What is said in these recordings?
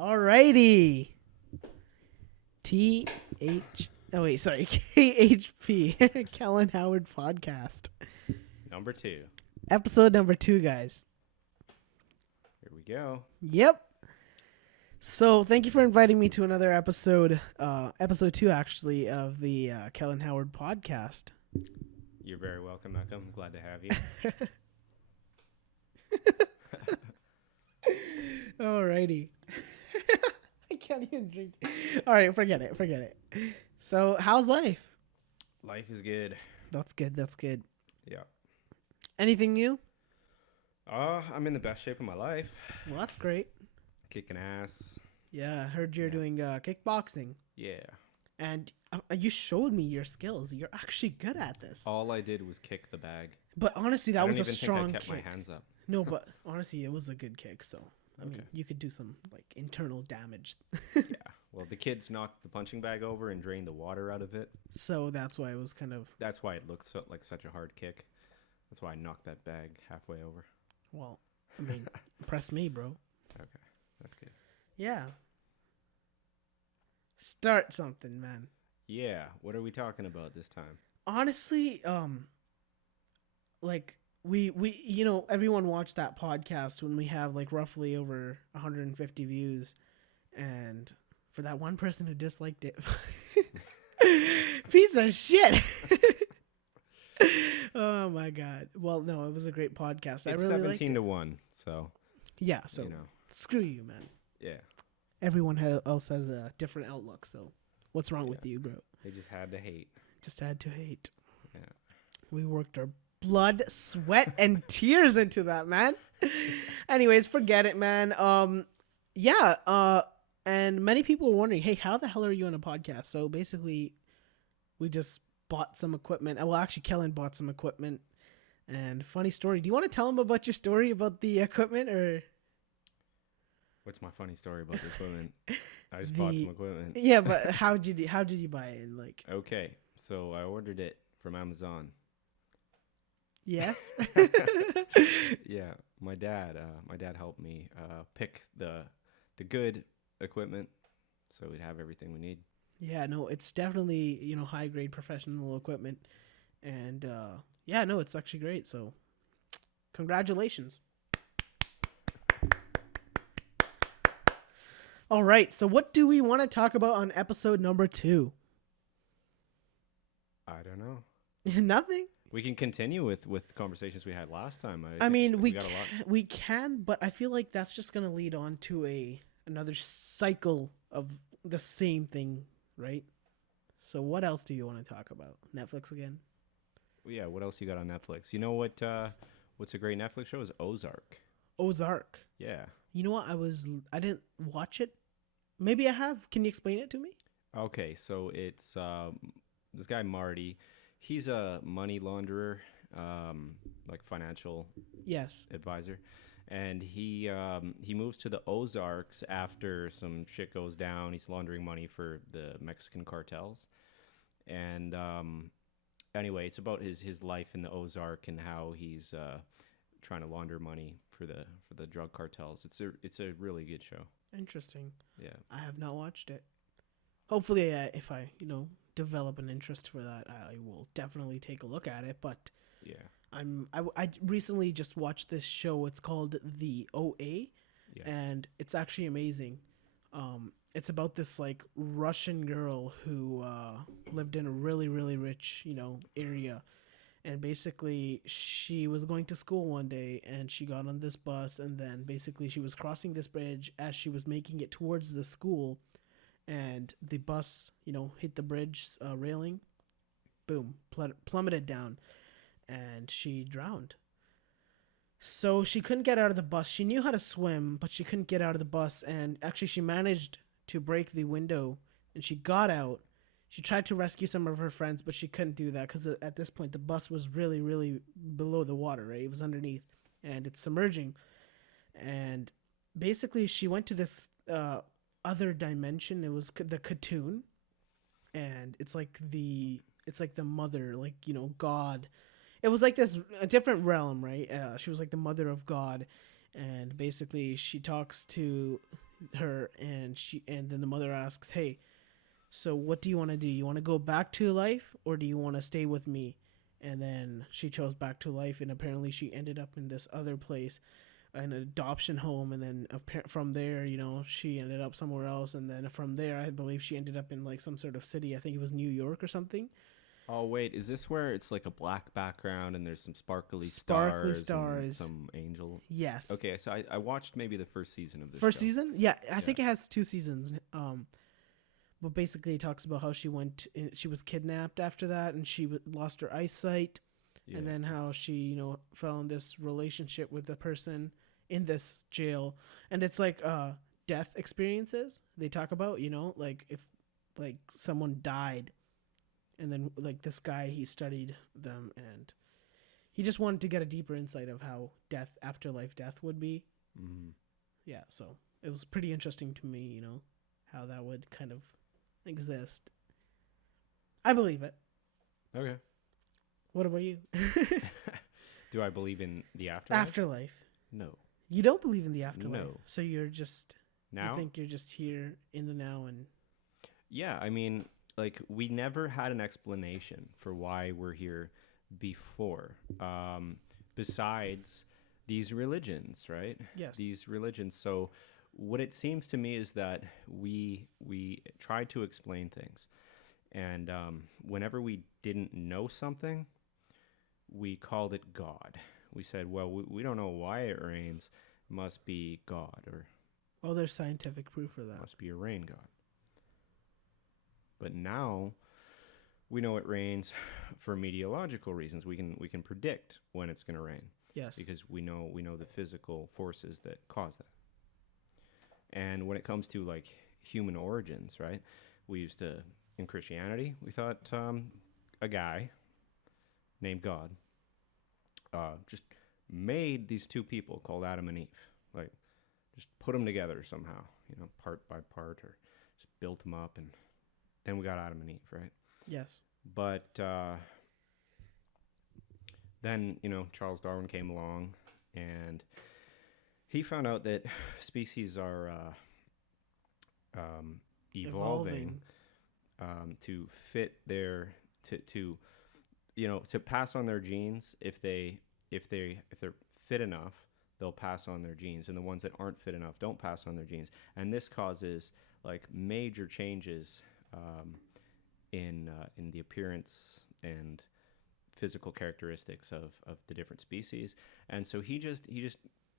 Alrighty. KHP. Kellan Howard Podcast. Number 2. Episode number 2, guys. Here we go. Yep. So thank you for inviting me to another episode, episode 2 actually, of the Kellan Howard Podcast. You're very welcome, Malcolm. I'm glad to have you. Alrighty. I can't even drink. Alright, forget it. So, how's life? Life is good. That's good. Yeah. Anything new? I'm in the best shape of my life. Well, that's great. Kicking ass. Yeah, I heard you're doing kickboxing. Yeah. And you showed me your skills. You're actually good at this. All I did was kick the bag. But honestly, that was a strong I kept kick. my hands up. No, but honestly, it was a good kick. So, I mean, Okay. you could do some like internal damage. Yeah. Well, the kids knocked the punching bag over and drained the water out of it. So that's why it was kind of. That's why it looked like such a hard kick. That's why I knocked that bag halfway over. Well, I mean, impress me, bro. Okay. That's good. Yeah. Start something, man. Yeah. What are we talking about this time? Honestly, like we everyone watched that podcast when we have like roughly over 150 views, and for that one person who disliked it, piece of shit. Oh my god. Well, no, it was a great podcast. It's I really 17 to liked it. 1, so Yeah, so you know. screw you, man. Yeah. Everyone else has a different outlook, so what's wrong with you, bro? They just had to hate. Just had to hate. Yeah. We worked our blood, sweat, and tears into that, man. Anyways, forget it, man. And many people were wondering, hey, how the hell are you on a podcast? So basically, we just bought some equipment. Well, actually, Kellan bought some equipment. And funny story. Do you want to tell them about your story about the equipment, or? What's my funny story about the equipment? I just bought some equipment. Yeah, but how did you buy it? And like, Okay, so I ordered it from Amazon. yes. Yeah, my dad helped me pick the good equipment, so we'd have everything we need. Yeah, no, it's definitely, high grade professional equipment. And yeah, no, it's actually great. So congratulations. All right. So what do we want to talk about on episode number 2? I don't know. Nothing. We can continue with conversations we had last time. I mean, we got a lot. we can, but I feel like that's just going to lead on to another cycle of the same thing, right? So what else do you want to talk about? Netflix again? Yeah, what else you got on Netflix? You know what's a great Netflix show is Ozark. Ozark. Yeah. You know what? I didn't watch it. Maybe I have. Can you explain it to me? Okay, so it's this guy Marty. He's a money launderer, like financial Yes. advisor, and he moves to the Ozarks after some shit goes down. He's laundering money for the Mexican cartels, and anyway, it's about his life in the Ozark and how he's trying to launder money for the drug cartels. It's a really good show. Interesting. Yeah. I have not watched it. Hopefully, if I develop an interest for that, I will definitely take a look at it. But Yeah. I recently just watched this show. It's called The OA, Yeah. and it's actually amazing. It's about this like Russian girl who lived in a really, really rich area, and basically she was going to school one day and she got on this bus, and then basically she was crossing this bridge as she was making it towards the school, and the bus hit the bridge railing, boom, plummeted down, and she drowned. So she couldn't get out of the bus. She knew how to swim, but she couldn't get out of the bus, and actually she managed to break the window, and she got out. She tried to rescue some of her friends, but she couldn't do that because at this point the bus was really, really below the water, right? It was underneath, and it's submerging. And basically she went to this other dimension. It was the Katoon, and it's like the mother, like God. It was like a different realm, right? She was like the mother of God, and basically she talks to her, and then the mother asks, "Hey, so what do you want to do? You want to go back to life, or do you want to stay with me?" And then she chose back to life, and apparently she ended up in this other place, an adoption home, and then from there, she ended up somewhere else, and then from there, I believe she ended up in like some sort of city. I think it was New York or something. Oh wait, is this where it's like a black background and there's some sparkly Sparkly stars and stars. some angel? Yes. Okay, so I watched maybe the first season of this First show. season? Yeah, I Yeah. think it has 2 seasons. But basically, it talks about how she was kidnapped after that, and she lost her eyesight, Yeah. and then how she, fell in this relationship with the person in this jail, and it's like death experiences they talk about. Like if like someone died, and then like this guy, he studied them, and he just wanted to get a deeper insight of how afterlife death would be. Mm. Yeah, so it was pretty interesting to me, how that would kind of exist. I believe it. Okay. What about you? Do I believe in the afterlife? Afterlife. No. You don't believe in the afterlife. No. So you're just Now? you think you're just here in the now and Yeah, I mean, like we never had an explanation for why we're here before. Besides these religions, right? yes. These religions. So what it seems to me is that we tried to explain things, and whenever we didn't know something, we called it God. We said, well, we don't know why it rains. It must be God, or Well, there's scientific proof for that. must be a rain god. But now we know it rains for meteorological reasons. We can predict when it's going to rain Yes. because we know the physical forces that cause that. And when it comes to like human origins, right? We used to in Christianity, we thought a guy named God just made these two people called Adam and Eve, like just put them together somehow, part by part, or just built them up, and then we got Adam and Eve, right? Yes. But then Charles Darwin came along, and he found out that species are evolving to fit their to pass on their genes. If they're fit enough, they'll pass on their genes, and the ones that aren't fit enough don't pass on their genes, and this causes like major changes in the appearance and physical characteristics of the different species. And so he just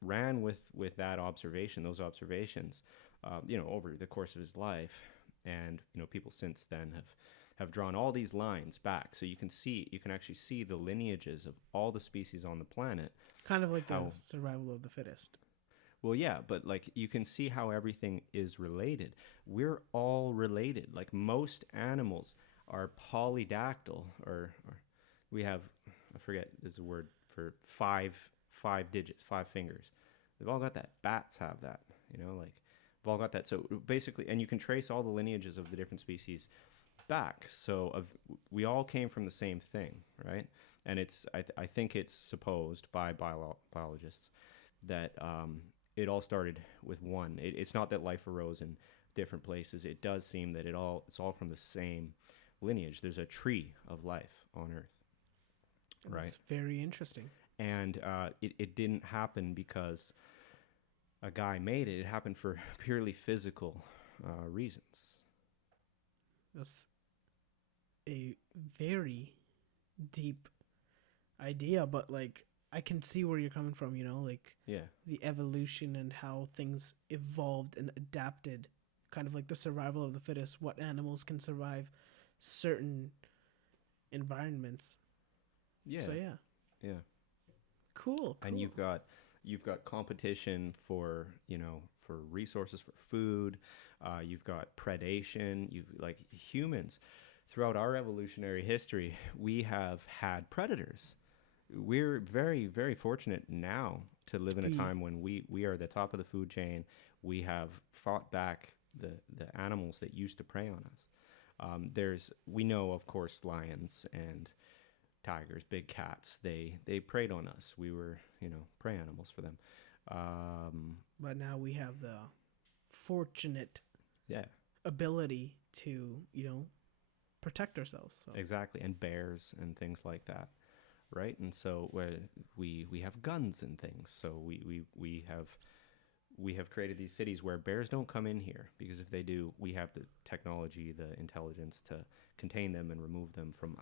ran with those observations over the course of his life. And people since then have drawn all these lines back, so you can actually see the lineages of all the species on the planet. Kind of like How? the survival of the fittest. Well, yeah, but like you can see how everything is related. We're all related. Like most animals are polydactyl, or we have, I forget, there's a word for five digits, 5 fingers. They've all got that. Bats have that, like we've all got that. So basically, and you can trace all the lineages of the different species back. So we all came from the same thing, right? And I think it's supposed by biologists that it all started with one. It's not that life arose in different places. It does seem that it's all from the same lineage. There's a tree of life on Earth, right? That's very interesting. And it didn't happen because a guy made it. It happened for purely physical reasons. That's a very deep idea, but like I can see where you're coming from, like Yeah. the evolution and how things evolved and adapted, kind of like the survival of the fittest, what animals can survive certain environments. Yeah. So yeah. Yeah. Cool. And you've got competition for for resources, for food. You've got predation. You've like humans throughout our evolutionary history, we have had predators. We're very, very fortunate now to live in a time when we are the top of the food chain. We have fought back the animals that used to prey on us. We know, of course, lions and tigers, big cats. They preyed on us. We were prey animals for them. But now we have the fortunate Yeah, ability to, protect ourselves. So exactly. And bears and things like that, right? And so we have guns and things. So we have created these cities where bears don't come in here, because if they do, we have the technology, the intelligence to contain them and remove them from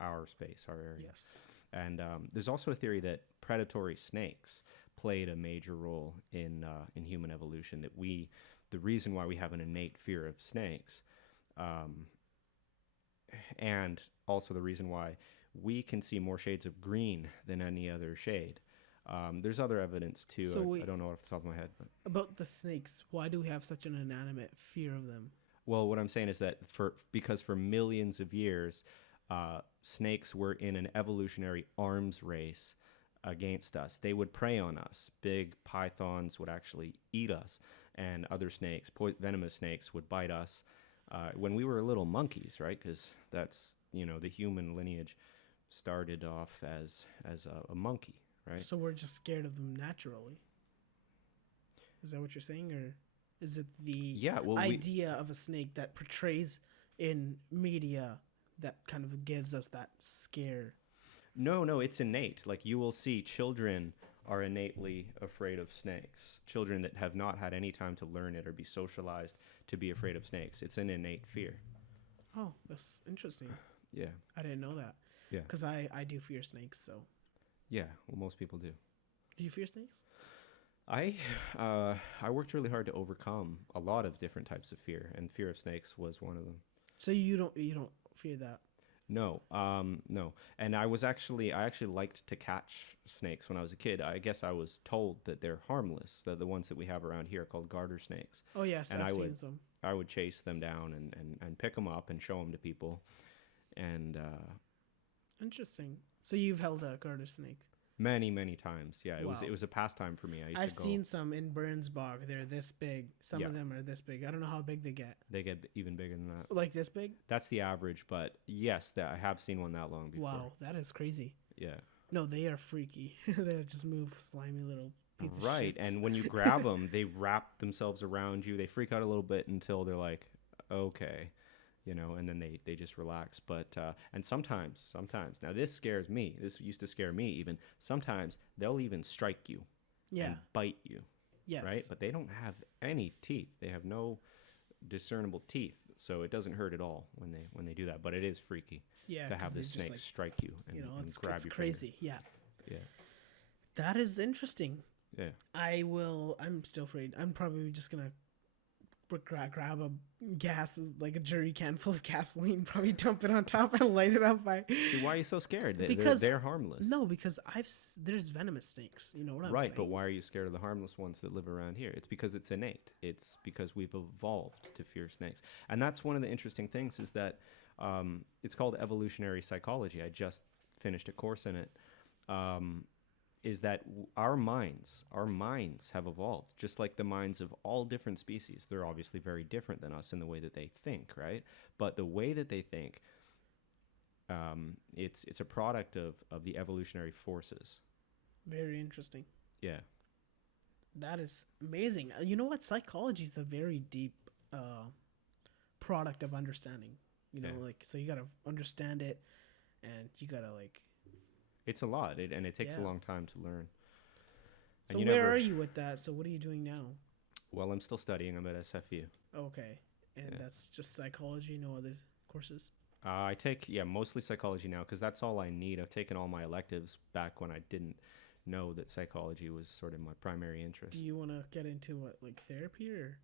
our space, our area. yes. And there's also a theory that predatory snakes played a major role in human evolution. The reason why we have an innate fear of snakes, um, and also the reason why we can see more shades of green than any other shade. There's other evidence too. So I don't know off the top of my head, but about the snakes, why do we have such an inanimate fear of them? well, what I'm saying is that because for millions of years, snakes were in an evolutionary arms race against us. They would prey on us. Big pythons would actually eat us, and other snakes, venomous snakes, would bite us when we were little monkeys, right? Because that's the human lineage started off as a monkey, right? So we're just scared of them naturally. Is that what you're saying, or is it the Yeah, well, idea of a snake that portrays in media that kind of gives us that scare? No, it's innate. Like, you will see children are innately afraid of snakes. Children that have not had any time to learn it or be socialized to be afraid of snakes. It's an innate fear. Oh, that's interesting. Yeah. I didn't know that. Yeah. Because I do fear snakes. So, Yeah, well, most people do. do you fear snakes? I worked really hard to overcome a lot of different types of fear, and fear of snakes was one of them. So you don't fear that? No, no. And I actually liked to catch snakes when I was a kid. I guess I was told that they're harmless. They're the ones that we have around here called garter snakes. Oh yes, And I've seen some. I would chase them down and pick them up and show them to people. And Interesting. So you've held a garter snake? many times. Yeah, Wow. it was a pastime for me. I've to go. seen some in Burns Bog. They're this big. Some Yeah. of them are this big. I don't know how big they get. They get even bigger than that. Like this big? That's the average, but yes, I have seen one that long before. Wow, that is crazy. Yeah. No, they are freaky. They just move slimy little piece of Right, shits. and when you grab them, they wrap themselves around you. They freak out a little bit until they're like, okay, and then they just relax. But and sometimes, now this scares me. This used to scare me even. Sometimes they'll even strike you yeah, and bite you, yes, right? But they don't have any teeth. They have no discernible teeth, so it doesn't hurt at all when they do that. But it is freaky yeah, to have 'cause they're this just snake like, strike you and, and it's, grab it's your crazy. Yeah, finger. that is interesting. Yeah. I'm still afraid. I'm probably just gonna grab a like a jerry can full of gasoline, probably dump it on top and light it on fire. See, why are you so scared? Because they're harmless. No, because there's venomous snakes. You know what I'm Right, saying? but why are you scared of the harmless ones that live around here? It's because it's innate. It's because we've evolved to fear snakes. And that's one of the interesting things is that it's called evolutionary psychology. I just finished a course in it. Is that our minds have evolved, just like the minds of all different species. They're obviously very different than us in the way that they think, right? But the way that they think, it's a product of the evolutionary forces. Very interesting. Yeah. That is amazing. You know what? Psychology is a very deep product of understanding. Yeah. Like, so you gotta understand it, and you gotta like. It's a lot, and it takes a Yeah. long time to learn. So where are you with that? So what are you doing now? Well, I'm still studying. I'm at SFU. Okay, and Yeah. that's just psychology, no other courses. I take mostly psychology now because that's all I need. I've taken all my electives back when I didn't know that psychology was sort of my primary interest. Do you want to get into what, like therapy or?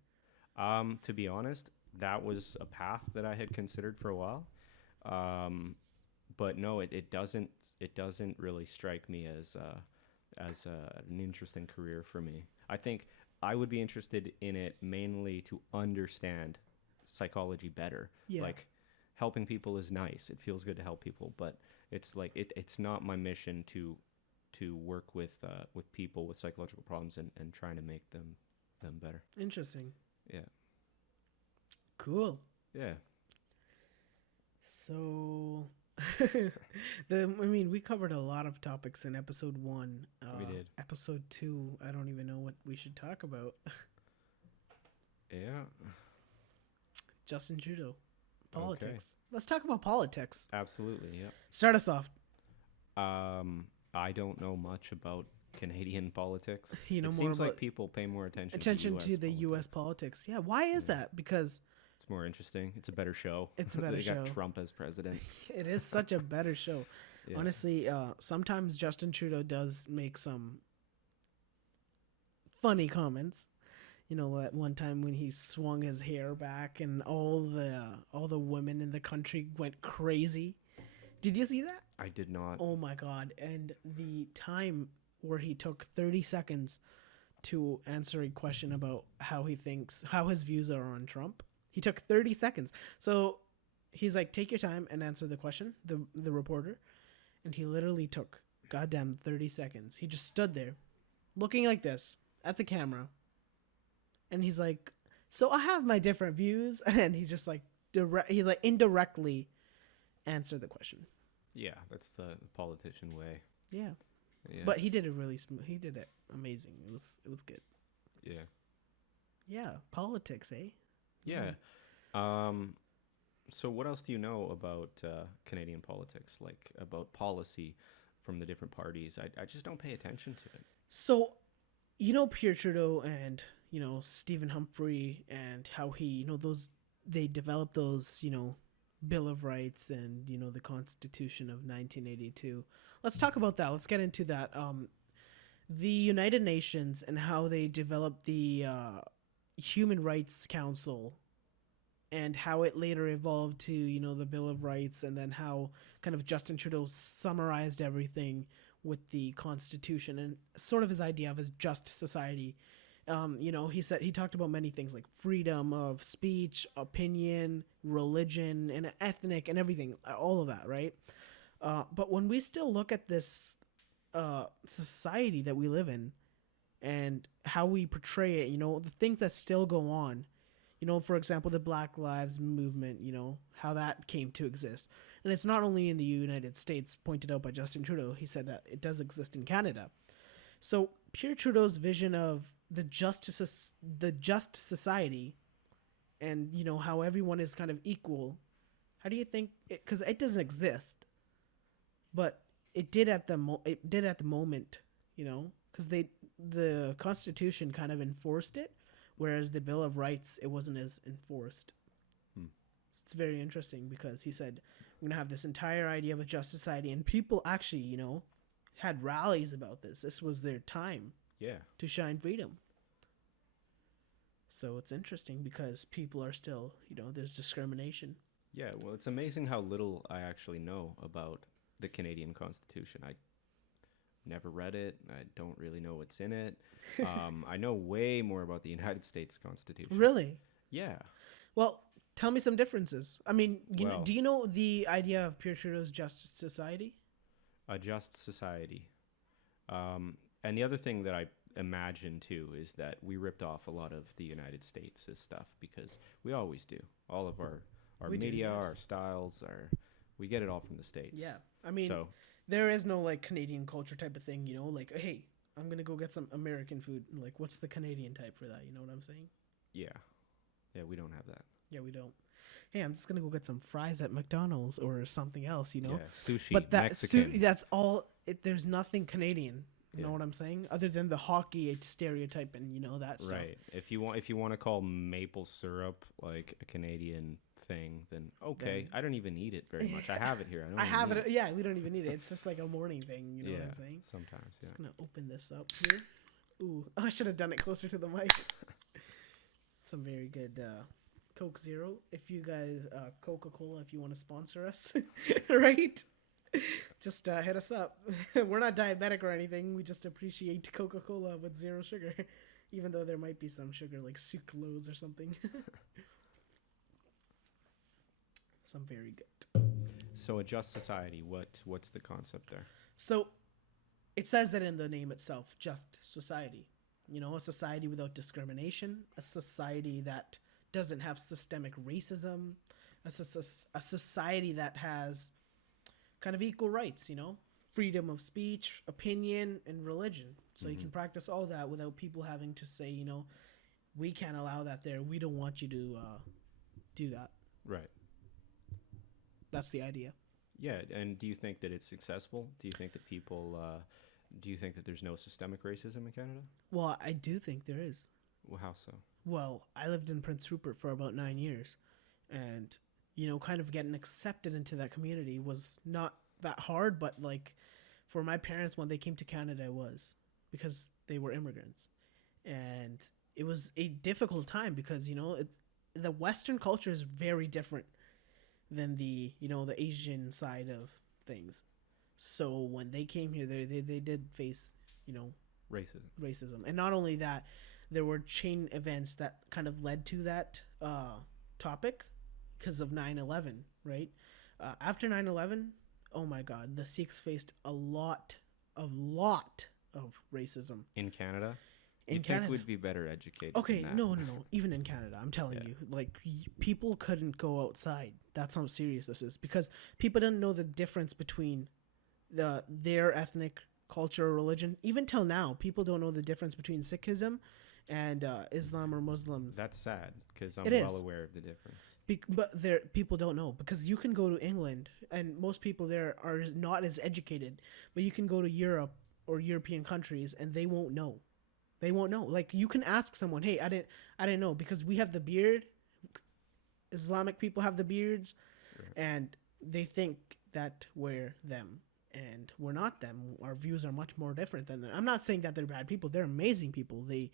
To be honest, that was a path that I had considered for a while. But no, it doesn't really strike me as an interesting career for me. I think I would be interested in it mainly to understand psychology better. Yeah. Like, helping people is nice. It feels good to help people, but it's like it's not my mission to work with people with psychological problems and trying to make them better. Interesting. Yeah. Cool. Yeah. So, we covered a lot of topics in episode 1. We did. Episode 2, I don't even know what we should talk about. Yeah. Justin Trudeau. Okay. Politics. Let's talk about politics. Absolutely. Yeah. Start us off. I don't know much about Canadian politics. You know It more seems like about people pay more attention to the U.S. politics. politics. Yeah, why is Yeah. that? Because It's more interesting. It's a better show. it's a better They show. got Trump as president. It is such a better show. Yeah. Honestly, sometimes Justin Trudeau does make some funny comments. You know, that one time when he swung his hair back and all the women in the country went crazy. Did you see that? I did not. Oh my god. And the time where he took 30 seconds to answer a question about how his views are on Trump. He took 30 seconds. So he's like, take your time and answer the question, the reporter. And he literally took goddamn 30 seconds. He just stood there looking like this at the camera. And he's like, so I have my different views. And he just like, indirectly answered the question. Yeah, that's the politician way. Yeah. Yeah. But he did it really smooth. He did it amazing. It was good. yeah. Yeah, politics, eh? Yeah. So what else do you know about Canadian politics, like about policy from the different parties? I just don't pay attention to it. So, Pierre Trudeau and Stephen Humphrey and how he they developed those Bill of Rights and the Constitution of 1982. Let's talk about that. Let's get into that. The United Nations and how they developed the Human Rights Council and how it later evolved to the Bill of Rights, and then how kind of Justin Trudeau summarized everything with the Constitution and sort of his idea of his just society. He talked about many things like freedom of speech, opinion, religion, and ethnic, and everything, all of that, right? But when we still look at this society that we live in and how we portray it, the things that still go on, for example, the Black Lives Movement, how that came to exist. And it's not only in the United States, pointed out by Justin Trudeau. He said that it does exist in Canada. So Pierre Trudeau's vision of the just society and, how everyone is kind of equal, how do you think, because it doesn't exist, but it did at the moment, because the Constitution kind of enforced it, whereas the Bill of Rights, it wasn't as enforced. So it's very interesting because he said, we're going to have this entire idea of a just society, and people actually, had rallies about this. This was their time to shine freedom. So it's interesting because people are still, there's discrimination. Yeah, well, it's amazing how little I actually know about the Canadian Constitution. I never read it. I don't really know what's in it. I know way more about the United States Constitution. Really? Yeah. Well, tell me some differences. I mean, Well- do you know the idea of Pierre Trudeau's just society? A just society. And the other thing that I imagine too is that we ripped off a lot of the United States' stuff, because we always do. All of our We do, media, yes. our styles, we get it all from the States. Yeah. I mean, So there is no like Canadian culture type of thing, like, hey, I'm going to go get some American food. Like, what's the Canadian type for that? You know what I'm saying? yeah, we don't have that. Yeah, we don't. Hey, I'm just going to go get some fries at McDonald's or something else, Yeah, sushi, But Mexican. that's all. There's nothing Canadian. You Yeah. know what I'm saying? Other than the hockey stereotype and that stuff. Right. If you want to call maple syrup like a Canadian thing, then okay. I don't even eat it very much. I have it here. I don't have even it. eat Yeah, we don't even need it. It's just like a morning thing. You know yeah, what I'm saying? sometimes. Yeah. Just gonna open this up here. Ooh, I should have done it closer to the mic. Some very good Coke Zero. If you guys, Coca-Cola, if you want to sponsor us, right? Just hit us up. We're not diabetic or anything. We just appreciate Coca-Cola with zero sugar, even though there might be some sugar like sucralose or something. Some very good. So a just society. What's the concept there? So it says that in the name itself, just society. A society without discrimination, a society that doesn't have systemic racism, a society that has kind of equal rights, freedom of speech, opinion, and religion. So you can practice all that without people having to say, we can't allow that there. We don't want you to do that. Right. That's the idea. Yeah, and do you think that it's successful? Do you think that people? Do you think that there's no systemic racism in Canada? Well, I do think there is. Well, how so? Well, I lived in Prince Rupert for about 9 years, and kind of getting accepted into that community was not that hard, but like for my parents when they came to Canada, it was because they were immigrants, and it was a difficult time because the Western culture is very different than the Asian side of things. So when they came here, they did face Racism. racism, and not only that, there were chain events that kind of led to that topic because of 9/11, right? After 9/11, oh my God, the Sikhs faced a lot of racism In Canada? in You Canada. think we'd be better educated Okay, than that? no. Even in Canada, I'm telling Yeah. you, like people couldn't go outside. That's how serious this is because people didn't know the difference between their ethnic culture or religion. Even till now, people don't know the difference between Sikhism and Islam or Muslims. That's sad because I'm It well is. aware of the difference. But there, people don't know because you can go to England and most people there are not as educated. But you can go to Europe or European countries and they won't know. They won't know. Like you can ask someone, "Hey, I didn't know because we have the beard. Islamic people have the beards, Right. and they think that we're them, and we're not them. Our views are much more different than them. I'm not saying that they're bad people. They're amazing people. They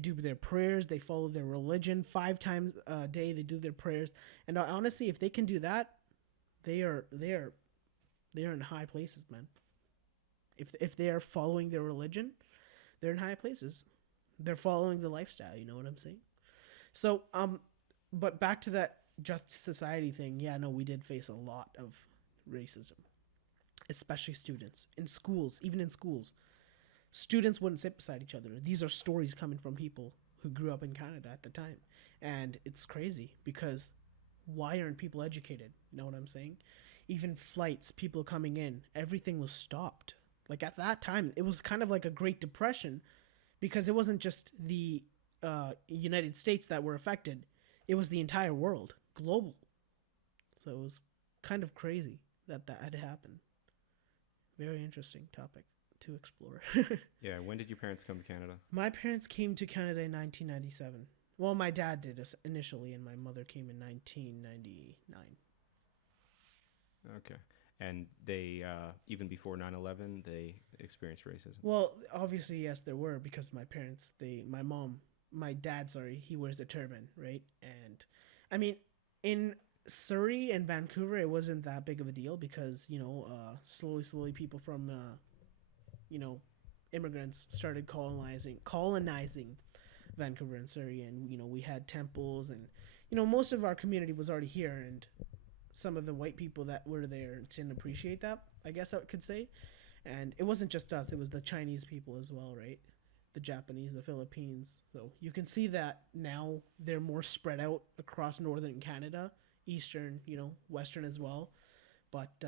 do their prayers. They follow their religion 5 times a day. They do their prayers. And honestly, if they can do that, they're in high places, man. If they are following their religion, they're in high places. They're following the lifestyle. You know what I'm saying? So but back to that just society thing. Yeah, no, we did face a lot of racism, especially students in schools. Even in schools, students wouldn't sit beside each other. These are stories coming from people who grew up in Canada at the time, and it's crazy because why aren't people educated? You know what I'm saying? Even flights, people coming in, everything was stopped. Like at that time, it was kind of like a Great Depression because it wasn't just the United States that were affected. It was the entire world, global. So it was kind of crazy that had happened. Very interesting topic to explore. Yeah. When did your parents come to Canada? My parents came to Canada in 1997. Well, my dad did initially, and my mother came in 1999. Okay. And they, even before 9/11, they experienced racism. Well, obviously, yes, there were because my dad, sorry, he wears a turban, right? And I mean, in Surrey and Vancouver, it wasn't that big of a deal because slowly people from immigrants started colonizing Vancouver and Surrey, and we had temples, and most of our community was already here, and some of the white people that were there didn't appreciate that, I guess I could say. And it wasn't just us, it was the Chinese people as well, right? The Japanese, the Philippines. So you can see that now they're more spread out across northern Canada, eastern, western as well. But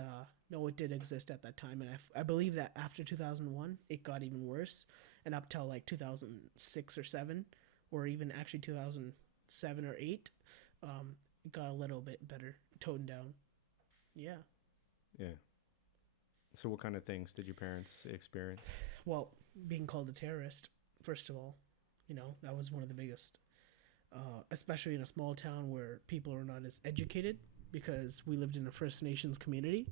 no, it did exist at that time, and I believe that after 2001 it got even worse, and up till like 2006 or 7, or even actually 2007 or 8, it got a little bit better, toned down. Yeah. Yeah. So what kind of things did your parents experience? Well, being called a terrorist, first of all, that was one of the biggest, especially in a small town where people are not as educated, because we lived in a First Nations community,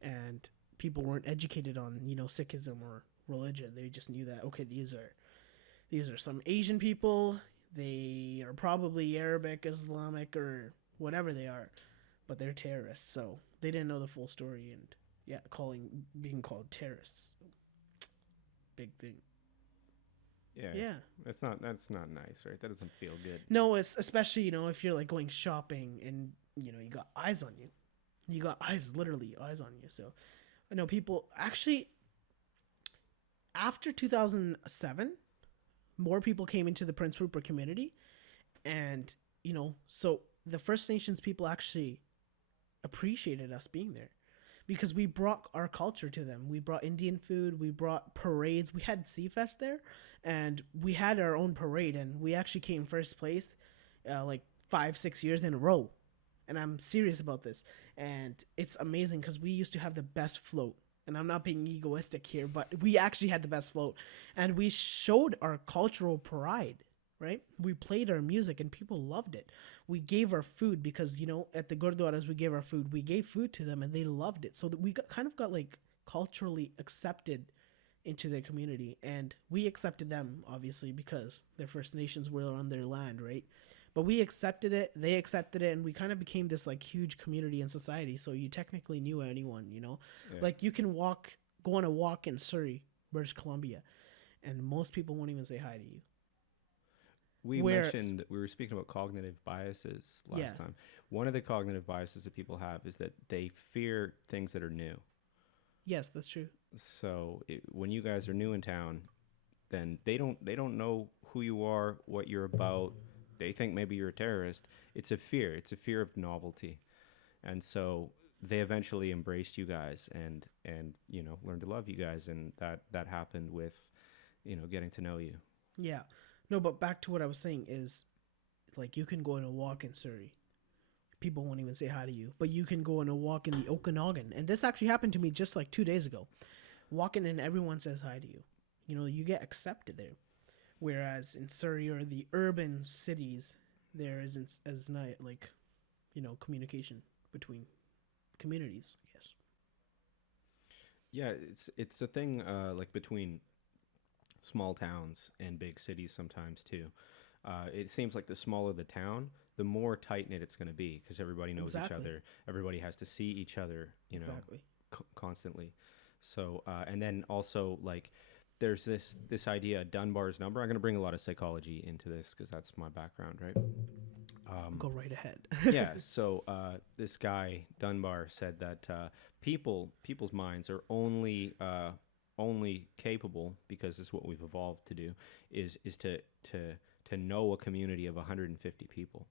and people weren't educated on Sikhism or religion. They just knew that, okay, these are some Asian people. They are probably Arabic, Islamic, or whatever they are, but they're terrorists. So they didn't know the full story, and yeah, being called terrorists, big thing. Yeah. Yeah. That's not nice, right? That doesn't feel good. No, it's especially if you're like going shopping and you got eyes on you. You got literally eyes on you. So I know people actually after 2007, more people came into the Prince Rupert community, and so the First Nations people actually appreciated us being there because we brought our culture to them. We brought Indian food, we brought parades, we had Sea Fest there, and we had our own parade, and we actually came first place, like 5 6 years in a row. And I'm serious about this, and it's amazing because we used to have the best float. And I'm not being egoistic here, but we actually had the best float, and we showed our cultural pride. Right? We played our music, and people loved it. We gave our food because at the gurdwaras we gave our food. We gave food to them, and they loved it. So that we kind of got like culturally accepted into their community, and we accepted them obviously because they're First Nations, were on their land, right? But we accepted it, they accepted it, and we kind of became this like huge community and society. So you technically knew anyone, Yeah. like you can go on a walk in Surrey, British Columbia, and most people won't even say hi to you. Where, We were speaking about cognitive biases yeah, last time. One of the cognitive biases that people have is that they fear things that are new. yes, that's true. So when you guys are new in town, then they don't know who you are, what you're about. They think maybe you're a terrorist. It's a fear. It's a fear of novelty, and so they eventually embraced you guys and learned to love you guys, and that happened with getting to know you. Yeah, no, but back to what I was saying is, like, you can go on a walk in Surrey, people won't even say hi to you. But you can go on a walk in the Okanagan, and this actually happened to me just like 2 days ago. Walking in, everyone says hi to you. You get accepted there. Whereas in Surrey or the urban cities, there isn't as not like communication between communities, I guess. Yeah, it's a thing like between small towns and big cities sometimes too. It seems like the smaller the town, the more tight knit it's going to be because everybody knows each Exactly. other. Everybody has to see each other, Exactly. constantly. So, and then also like there's this idea Dunbar's number. I'm going to bring a lot of psychology into this because that's my background, right? Um, Go right ahead. yeah. So this guy Dunbar said that people's minds are only capable, because it's what we've evolved to do, is to know a community of 150 people.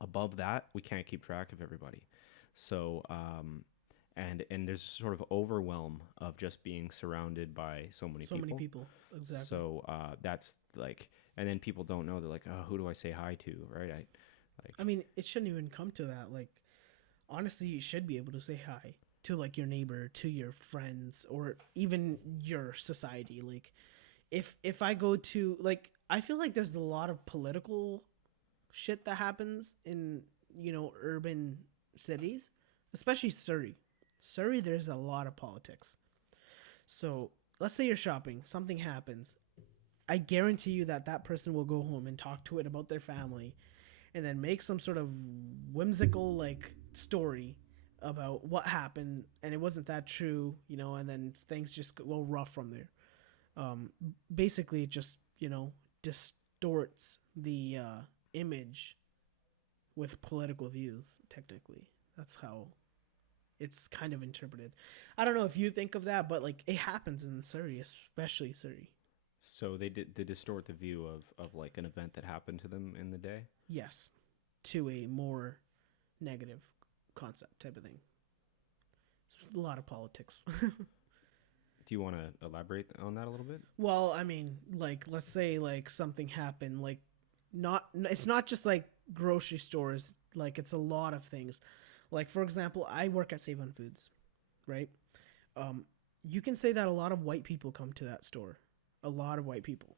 Above that, we can't keep track of everybody. So and there's a sort of overwhelm of just being surrounded by so many So many people. people. Exactly. So that's like, and then people don't know. They're like, oh, who do I say hi to, right? I like, I mean, it shouldn't even come to that. Like, honestly, you should be able to say hi to like your neighbor, to your friends, or even your society. Like, if I go to, like, I feel like there's a lot of political shit that happens in urban cities, especially Surrey. Surrey, there's a lot of politics. So let's say you're shopping, something happens. I guarantee you that that person will go home and talk to it about their family, and then make some sort of whimsical like story about what happened, and it wasn't that true, and then things just go rough from there. Basically, it just distorts the image with political views. Technically, that's how it's kind of interpreted. I don't know if you think of that, but like it happens in Surrey, especially Surrey. so they distort the view of like an event that happened to them in the day. Yes, to a more negative concept type of thing. It's a lot of politics. Do you want to elaborate on that a little bit? Well, I mean, like let's say like something happened, like not it's not just like grocery stores, like it's a lot of things. Like for example, I work at Save on Foods, right? Um you can say that a lot of white people come to that store. A lot of white people.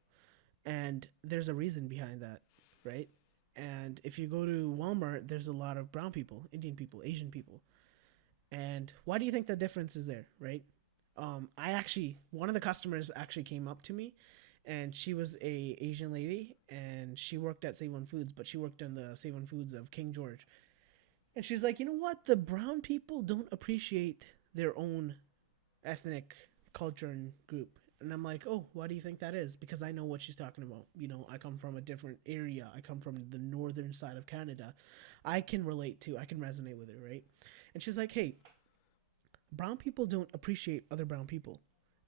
And there's a reason behind that, right? And if you go to Walmart, there's a lot of brown people, Indian people, Asian people. And why do you think the difference is there, right? I actually, one of the customers actually came up to me, and she was a Asian lady, and she worked at Save on Foods, but she worked on the Save on Foods of King George. And she's like, you know what? The brown people don't appreciate their own ethnic culture and group. And I'm like, oh, why do you think that is? Because I know what she's talking about. I come from a different area. I come from the northern side of Canada. I can relate to, I can resonate with her, right? And she's like, hey, brown people don't appreciate other brown people.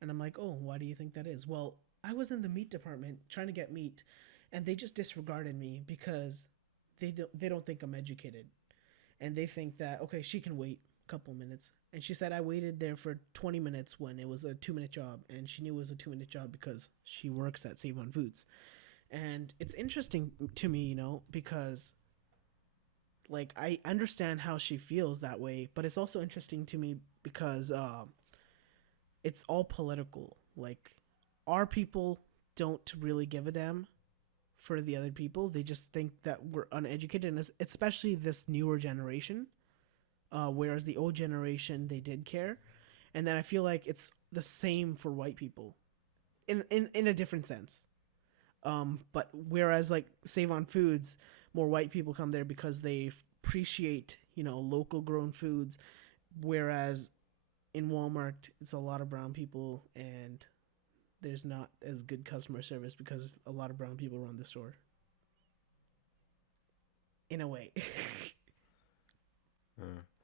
And I'm like, oh, why do you think that is? Well, I was in the meat department trying to get meat, and they just disregarded me because they don't think I'm educated, and they think that okay, she can wait couple minutes. And she said I waited there for 20 minutes when it was a 2-minute job. And she knew it was a 2-minute job because she works at Save on Foods. And it's interesting to me, because like I understand how she feels that way, but it's also interesting to me because it's all political. Like our people don't really give a damn for the other people. They just think that we're uneducated, and especially this newer generation. Whereas the old generation, they did care, and then I feel like it's the same for white people, in a different sense. But whereas like Save on Foods, more white people come there because they appreciate local grown foods, whereas in Walmart it's a lot of brown people and there's not as good customer service because a lot of brown people run the store. In a way.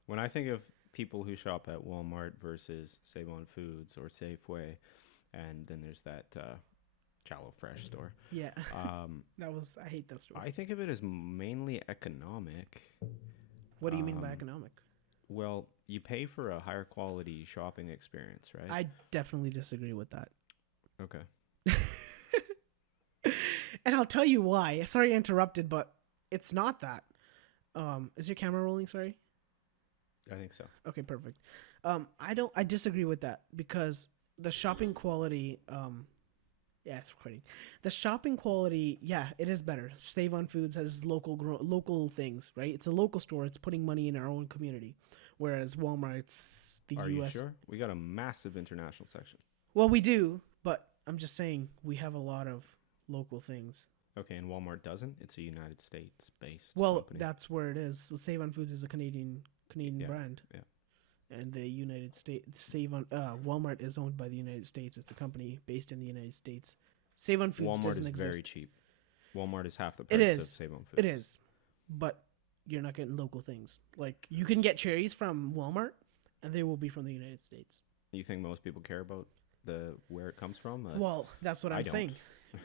When I think of people who shop at Walmart versus Save on Foods or Safeway, and then there's that Shallow Fresh store. Yeah. I hate that store. I think of it as mainly economic. What do you mean by economic? Well, you pay for a higher quality shopping experience, right? I definitely disagree with that. Okay. And I'll tell you why. Sorry I interrupted, but it's not that. Is your camera rolling? Sorry. I think so. Okay, perfect. I disagree with that because the shopping quality, yeah, it's recording. The shopping quality, yeah, it is better. Save on Foods has local things, right? It's a local store. It's putting money in our own community, whereas Walmart's the Are U.S. you sure? We got a massive international section. Well, we do, but I'm just saying we have a lot of local things. Okay, and Walmart doesn't. It's a United States based. Well, company. that's where it is. So Save on Foods is a Canadian brand. Yeah. And the United States Walmart is owned by the United States. It's a company based in the United States. Save on Foods Walmart doesn't is exist. very cheap. Walmart is half the price of Save on Foods. It is, but you're not getting local things. Like you can get cherries from Walmart, and they will be from the United States. You think most people care about where it comes from? Well, that's what I'm saying.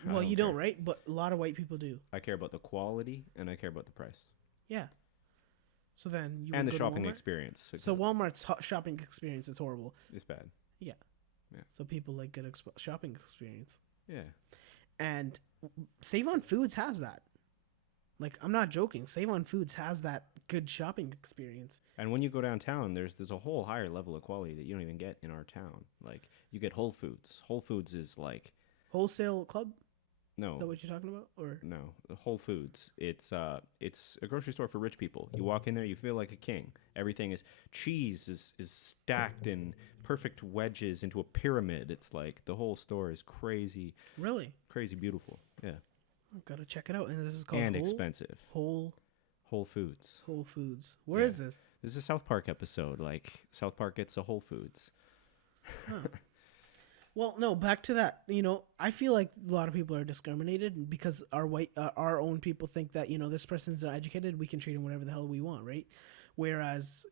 Well, you don't, right? But a lot of white people do. I care about the quality and I care about the price. Yeah. So then you and would the go to shopping Walmart? experience. So Walmart's shopping experience is horrible. It's bad. Yeah. Yeah. So people like good shopping experience. Yeah. And Save on Foods has that. Like, I'm not joking. Save on Foods has that good shopping experience. And when you go downtown, there's a whole higher level of quality that you don't even get in our town. Like, you get Whole Foods. Whole Foods is like... Wholesale club? No. Is that what you're talking about? Or no, Whole Foods. It's a grocery store for rich people. You walk in there, you feel like a king. Everything is cheese is stacked in perfect wedges into a pyramid. It's like the whole store is crazy. Really? Crazy beautiful. Yeah. I've got to check it out. And this is called expensive. Whole Foods. Whole Foods. Where is this? This is a South Park episode. Like South Park gets a Whole Foods. Huh. Well, no, back to that. I feel like a lot of people are discriminated because our own people think that, this person's not educated, we can treat him whatever the hell we want, right? Whereas,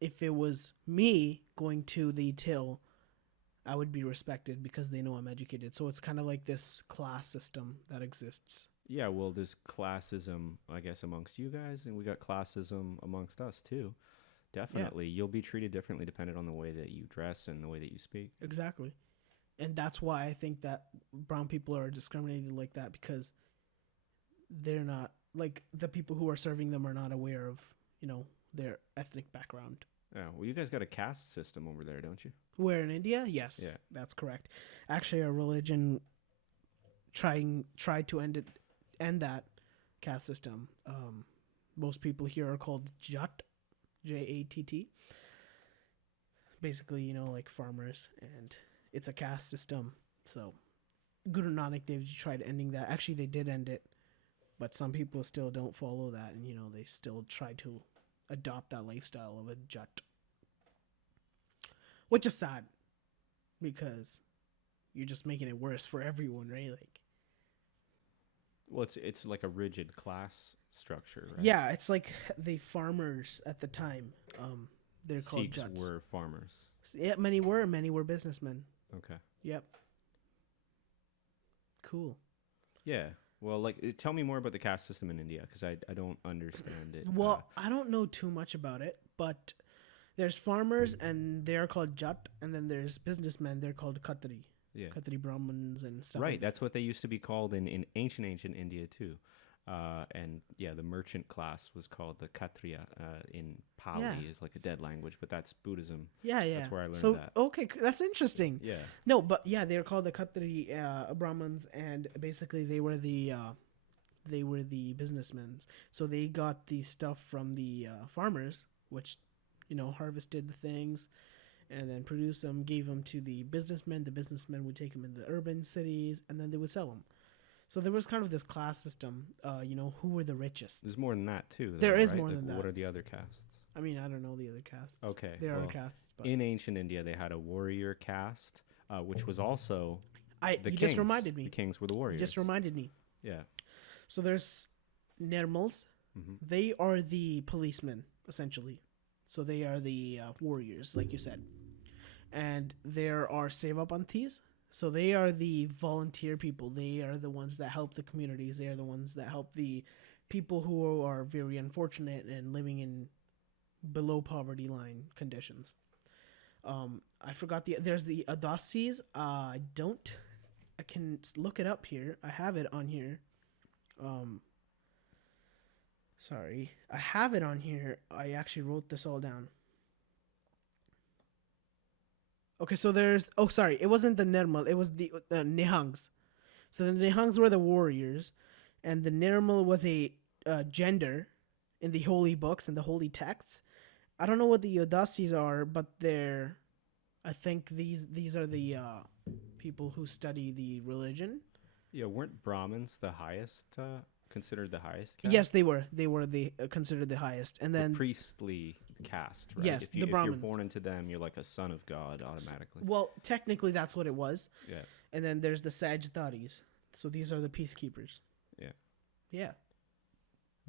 if it was me going to the till, I would be respected because they know I'm educated. So it's kind of like this class system that exists. Yeah, well, there's classism, I guess, amongst you guys, and we got classism amongst us, too. Definitely. Yeah. You'll be treated differently depending on the way that you dress and the way that you speak. Exactly. And that's why I think that brown people are discriminated like that because they're not, like, the people who are serving them are not aware of, their ethnic background. Yeah, well, you guys got a caste system over there, don't you? Where in India? Yes, yeah. That's correct. Actually, our religion tried to end that caste system. Most people here are called Jat, Jatt. Basically, like farmers, and it's a caste system. So Guru Nanak Dev Ji tried ending that. Actually, they did end it, but some people still don't follow that, and they still try to adopt that lifestyle of a Jat, which is sad because you're just making it worse for everyone, right? Like, well, it's like a rigid class structure, right? Yeah, it's like the farmers at the time. They're called Sikhs Jats. were farmers. Yeah, many were businessmen. Okay. Yep. Cool. Yeah. Well, like, tell me more about the caste system in India because I don't understand it. Well, I don't know too much about it, but There's farmers, and they're called Jat, and then there's businessmen. They're called Khatri, Yeah. Khatri Brahmins, and stuff Right. like that. That's what they used to be called in ancient India too. And yeah, the merchant class was called the Kshatriya. In Pali Yeah, is like a dead language, but that's Buddhism. yeah, yeah. That's where I learned So that. okay, that's interesting. Yeah. No, but yeah, they're called the Khatri Brahmins, and basically they were the businessmen. So they got the stuff from the farmers, which harvested the things and then produced them, gave them to the businessmen. The businessmen would take them in the urban cities, and then they would sell them. So there was kind of this class system. Who were the richest? There's more than that too. There Though, is right? more Like, than what that. are the other castes? I mean, I don't know the other castes. Okay. There are Well, castes, but in ancient India, they had a warrior caste, which was also the you kings. just reminded me. The kings were the You warriors. just reminded me. Yeah. So there's Nirmals. Hmm. They are the policemen, essentially. So they are the warriors, like you said. And there are Sevapanthis. So they are the volunteer people. They are the ones that help the communities. They are the ones that help the people who are very unfortunate and living in below poverty line conditions. I forgot there's the Adasis. I can look it up here. I have it on here. Sorry, I have it on here. I actually wrote this all down. Okay, so there's. Oh, sorry, it wasn't the Nirmal. It was the Nihangs. So the Nihangs were the warriors, and the Nirmal was a gender in the holy books and the holy texts. I don't know what the Udasis are, but they're. I think these are the people who study the religion. Yeah. Weren't Brahmins the highest? Considered the highest caste? Yes, they were. They were considered the highest, and The then priestly caste, right? Yes, if the if you're Brahmins. born into them, you're like a son of God automatically. well, technically that's what it was. Yeah. And then there's the Sagittarius. So these are the peacekeepers. Yeah. Yeah.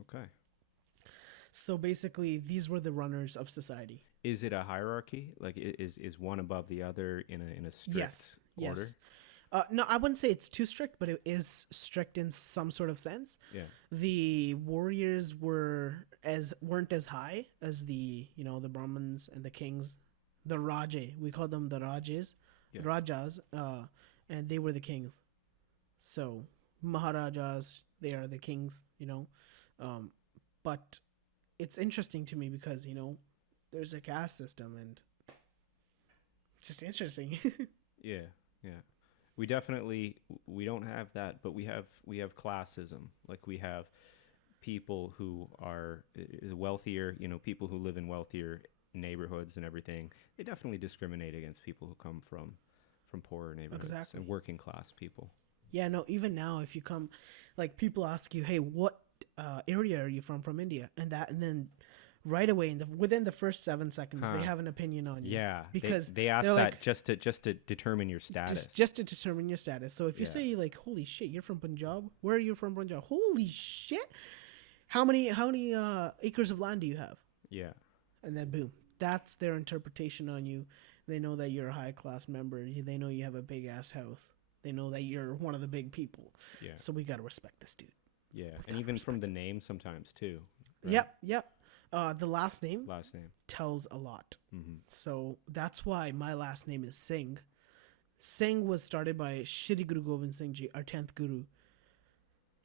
Okay. So basically, these were the runners of society. Is it a hierarchy? Like, is one above the other in a strict Yes. order? Yes. No, I wouldn't say it's too strict, but it is strict in some sort of sense. Yeah. The warriors weren't as high as the Brahmins and the kings, the Raja. We call them the Rajas, Yeah. Rajas, and they were the kings. So Maharajas, they are the kings. But it's interesting to me because there's a caste system, and it's just interesting. Yeah. Yeah. We don't have that, but we have classism. Like, we have people who are wealthier, people who live in wealthier neighborhoods and everything. They definitely discriminate against people who come from poorer neighborhoods Exactly. and working class people. Yeah, no, even now, if you come, like, people ask you, hey, what area are you from India? And then right away, within the first 7 seconds, Huh. they have an opinion on you. Yeah, Because they ask they're that like- just to determine your status. Just to determine your status. So if you Yeah. say, like, holy shit, you're from Punjab, where are you from Punjab? Holy shit! How many acres of land do you have? Yeah, And then boom, that's their interpretation on you. They know that you're a high class member. They know you have a big ass house. They know that you're one of the big people. yeah, So we gotta respect this dude. yeah, gotta and even from the name sometimes too. right? Yep. The last name Last name. tells a lot. Hmm. So that's why my last name is Singh. Singh was started by Shri Guru Gobind Singh Ji, our 10th Guru.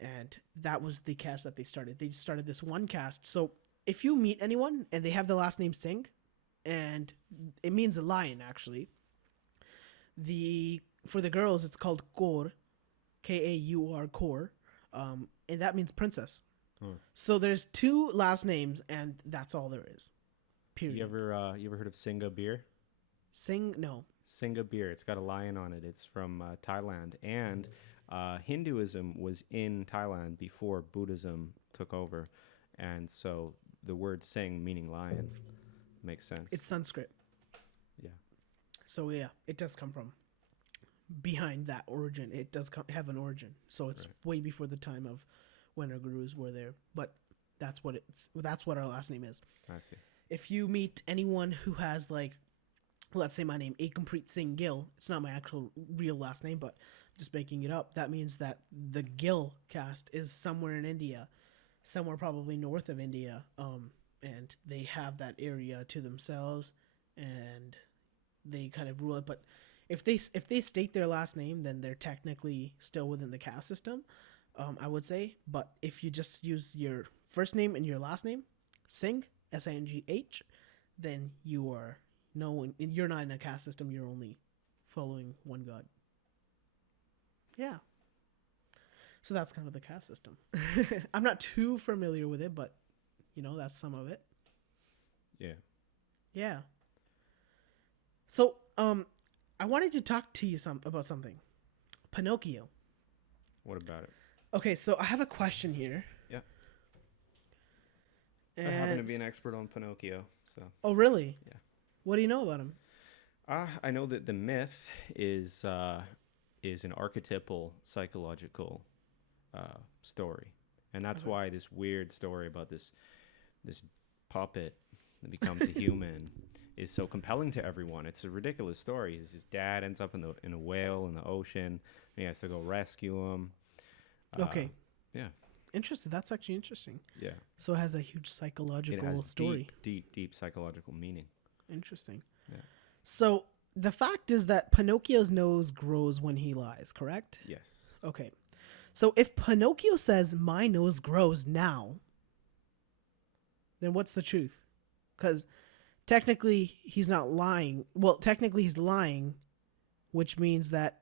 And that was the caste that they started. They started this one caste. So if you meet anyone and they have the last name Singh, and it means a lion actually, for the girls it's called Kaur, Kaur, Kaur, and that means princess. Huh. So there's two last names, and that's all there is. Period. You ever heard of Singha beer? Singh, no. Singha beer. It's got a lion on it. It's from Thailand, and Hinduism was in Thailand before Buddhism took over, and so the word Singh, meaning lion, makes sense. It's Sanskrit. Yeah. So yeah, it does come from behind that origin. It does have an origin. So it's Right. way before the time of when our gurus were there. But that's what our last name is. I see. If you meet anyone who has, like, let's say my name, Ekamprit Singh Gill, it's not my actual real last name, but I'm just making it up. That means that the Gill caste is somewhere in India, somewhere probably north of India. and they have that area to themselves, and they kind of rule it. But if they state their last name, then they're technically still within the caste system, I would say. But if you just use your first name and your last name, Singh, Singh, then you're not in a caste system. You're only following one god. Yeah. So that's kind of the caste system. I'm not too familiar with it, but that's some of it. Yeah. Yeah. So, I wanted to talk to you about something. Pinocchio. What about it? Okay, so I have a question here. Yeah. And... I happen to be an expert on Pinocchio, so. Oh, really? Yeah. What do you know about him? I know that the myth is an archetypal psychological story, and that's why this weird story about this puppet that becomes a human is so compelling to everyone. It's a ridiculous story. His dad ends up in a whale in the ocean, and he has to go rescue him. Okay. Yeah. Interesting. That's actually interesting. Yeah. So it has a huge psychological It has story. deep psychological meaning. Interesting. Yeah. So the fact is that Pinocchio's nose grows when he lies, correct? Yes. Okay. So if Pinocchio says, my nose grows now, then what's the truth? Because technically he's not lying. Well, technically he's lying, which means that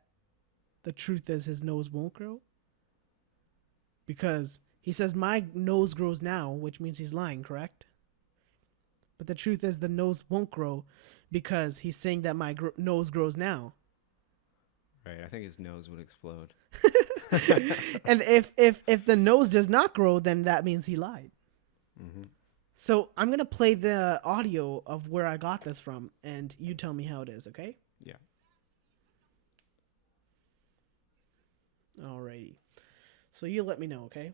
the truth is his nose won't grow. Because he says, my nose grows now, which means he's lying, correct? But the truth is the nose won't grow because he's saying that my nose grows now. Right. I think his nose would explode. And if the nose does not grow, then that means he lied. Mm-hmm. So I'm going to play the audio of where I got this from, and you tell me how it is, okay? Yeah. Alrighty. So you let me know, okay?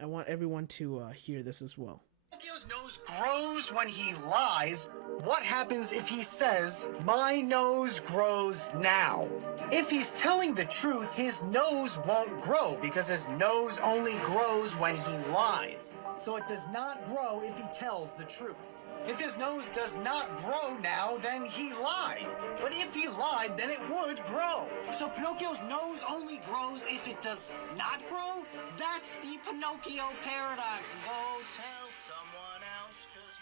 I want everyone to hear this as well. Pinocchio's nose grows when he lies. What happens if he says, my nose grows now? If he's telling the truth, his nose won't grow because his nose only grows when he lies. So it does not grow if he tells the truth. If his nose does not grow now, then he lied. But if he lied, then it would grow. So Pinocchio's nose only grows if it does not grow? That's the Pinocchio paradox. Go tell someone else because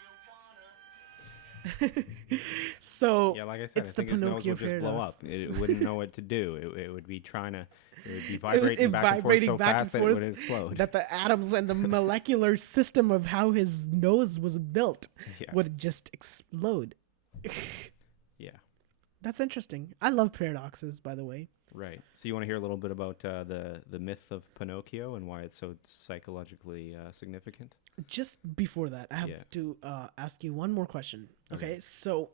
you wanna. So Yeah, like I said, it's I think the his nose Pinocchio would just blow paradox. up. It wouldn't know what to do. It would be vibrating back and forth so fast that it would explode. That the atoms and the molecular system of how his nose was built Yeah. would just explode. Yeah. That's interesting. I love paradoxes, by the way. Right. So you want to hear a little bit about the myth of Pinocchio and why it's so psychologically significant? Just before that, I have Yeah. to ask you one more question. Okay, Okay. so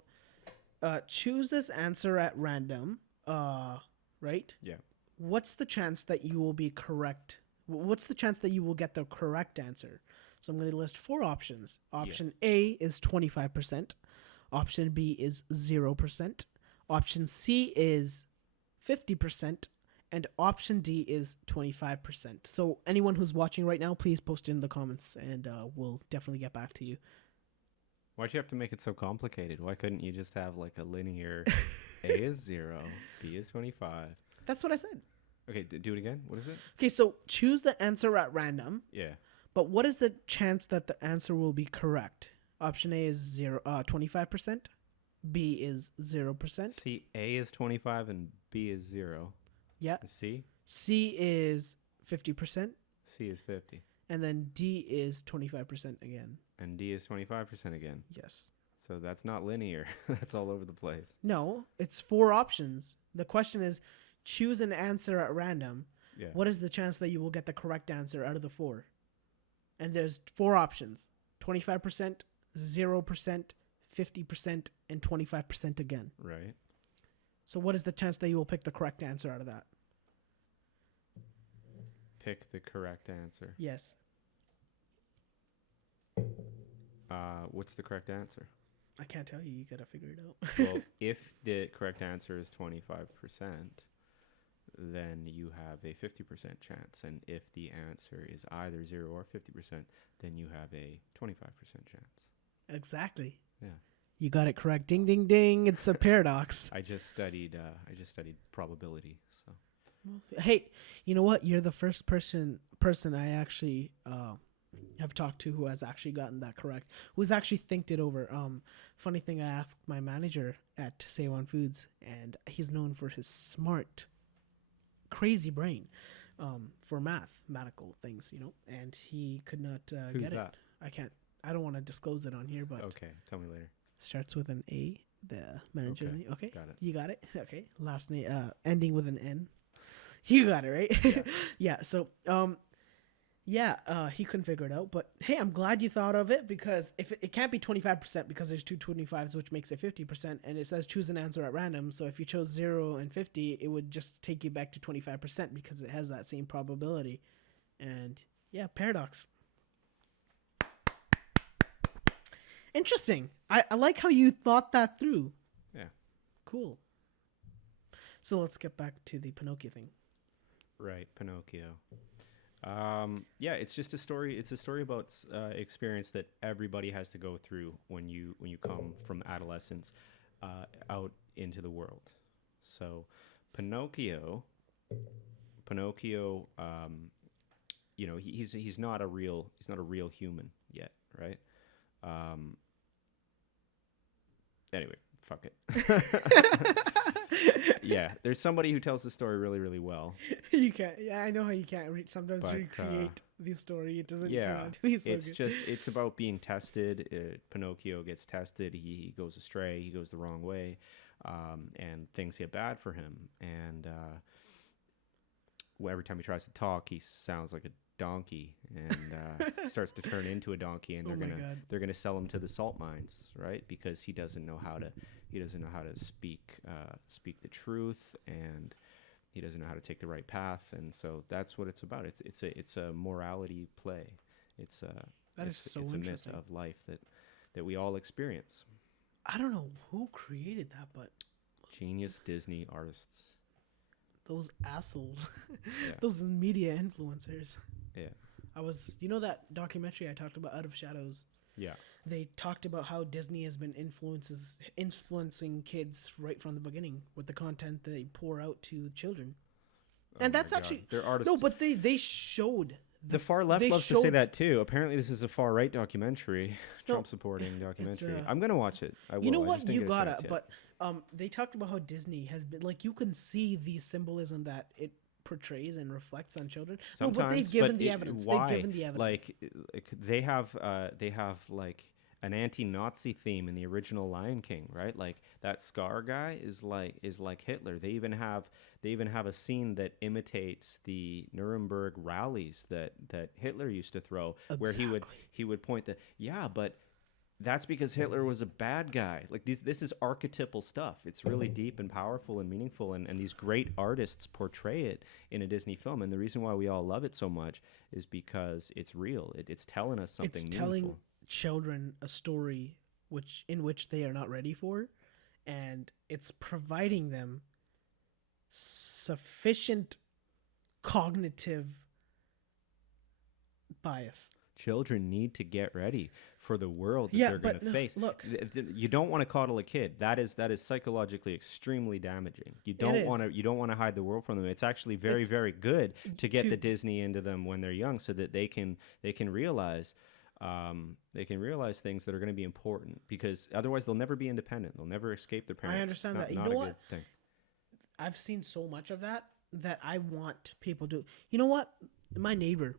choose this answer at random, right? Yeah. What's the chance that you will be correct? What's the chance that you will get the correct answer? So I'm going to list 4 options. Option A is 25%. Option B is 0%. Option C is 50%. And option D is 25%. So anyone who's watching right now, please post in the comments and we'll definitely get back to you. Why'd you have to make it so complicated? Why couldn't you just have like a linear A is 0, B is 25? That's what I said. Okay, do it again. What is it? Okay, so choose the answer at random. Yeah. But what is the chance that the answer will be correct? Option A is 25%. B is 0%. See, A is 25 and B is 0. Yeah. C? C is 50%. C is 50. And then D is 25% again. And D is 25% again. Yes. So that's not linear. That's all over the place. No, it's 4 options. The question is, choose an answer at random. Yeah. What is the chance that you will get the correct answer out of the 4? And there's 4 options. 25%, 0%, 50%, and 25% again. Right. So what is the chance that you will pick the correct answer out of that? Pick the correct answer. Yes. What's the correct answer? I can't tell you. You got to figure it out. Well, if the correct answer is 25%, then you have a 50% chance. And if the answer is either 0 or 50%, then you have a 25% chance. Exactly. Yeah. You got it correct. Ding, ding, ding. It's a paradox. I just studied probability. So Hey, you know what? You're the first person I actually have talked to who has actually gotten that correct. Who's actually thinked it over. Funny thing, I asked my manager at Save Foods, and he's known for his smart, crazy brain, for mathematical things, and he could not who's get it. that? I don't want to disclose it on here, but Okay, tell me later. starts with an A. The manager's Okay, name. Okay, got it. you got it. Okay, last name ending with an N. You got it right. Yeah. Yeah. So he couldn't figure it out, but hey, I'm glad you thought of it, because if it can't be 25% because there's two 25s, which makes it 50%, and it says choose an answer at random. So if you chose 0 and 50, it would just take you back to 25% because it has that same probability. And yeah, paradox. Interesting. I like how you thought that through. Yeah. Cool. So let's get back to the Pinocchio thing. Right, Pinocchio. Yeah, it's just a story. It's a story about experience that everybody has to go through when you come from adolescence out into the world. So, Pinocchio, he's not a real human yet, right? Anyway, fuck it. Yeah, there's somebody who tells the story really, really well. You can't. Yeah, I know how you can't sometimes But, recreate the story. It doesn't Yeah, turn out to be so it's good. just it's about being tested. Pinocchio gets tested. He goes astray. He goes the wrong way, and things get bad for him. And every time he tries to talk, he sounds like a donkey and starts to turn into a donkey. And Oh my God. they're gonna sell him to the salt mines, right? Because he doesn't know how to speak the truth, and he doesn't know how to take the right path. And so that's what it's about. It's a morality play. It's a myth interesting. of life that we all experience. I don't know who created that, but Genius Disney artists. those assholes, Yeah. those media influencers. Yeah. That documentary I talked about, Out of Shadows. Yeah. They talked about how Disney has been influencing kids right from the beginning with the content they pour out to children. And Oh that's my God. actually They're artists. no, but they showed The far left loves to say that too. Apparently, this is a far right documentary, No, Trump supporting documentary. a- I'm gonna watch it. I will. You know I what? just didn't You get a gotta. chance yet. But they talked about how Disney has been like, you can see the symbolism that it portrays and reflects on children. Sometimes, no, but they've given the it- evidence. Why? They've given the evidence. Like they have like an anti-Nazi theme in the original Lion King, right? Like that Scar guy is like Hitler. They even have a scene that imitates the Nuremberg rallies that Hitler used to throw, where he would point but that's because Hitler was a bad guy. Like this is archetypal stuff. It's really deep and powerful and meaningful, and these great artists portray it in a Disney film. And the reason why we all love it so much is because it's real. It's telling us something it's meaningful. telling children a story in which they are not ready for, and it's providing them sufficient cognitive bias. Children need to get ready for the world that Yeah, they're going but to no, face. look. You don't want to coddle a kid. That is psychologically extremely damaging. You don't want to hide the world from them. It's actually very, very good to get the Disney into them when they're young, so that they can realize things that are going to be important, because otherwise they'll never be independent. They'll never escape their parents. I understand that. You Not know a what? good thing. I've seen so much of that I want people to. You know what? My neighbor,